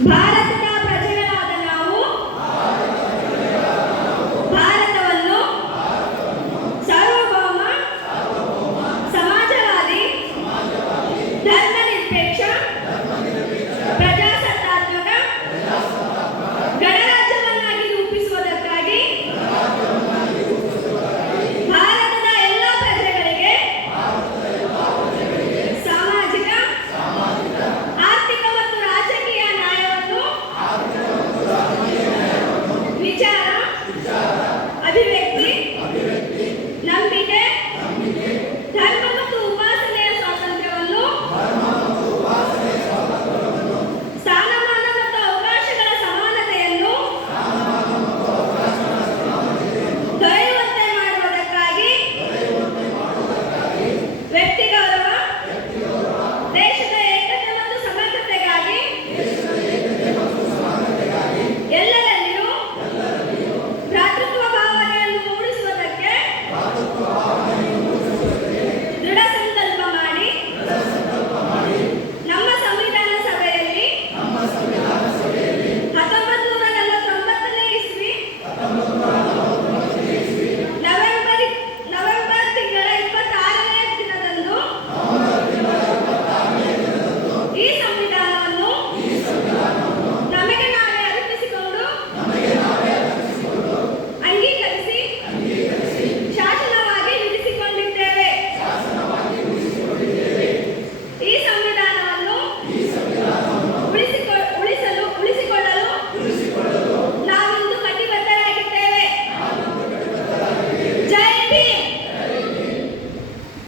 భారత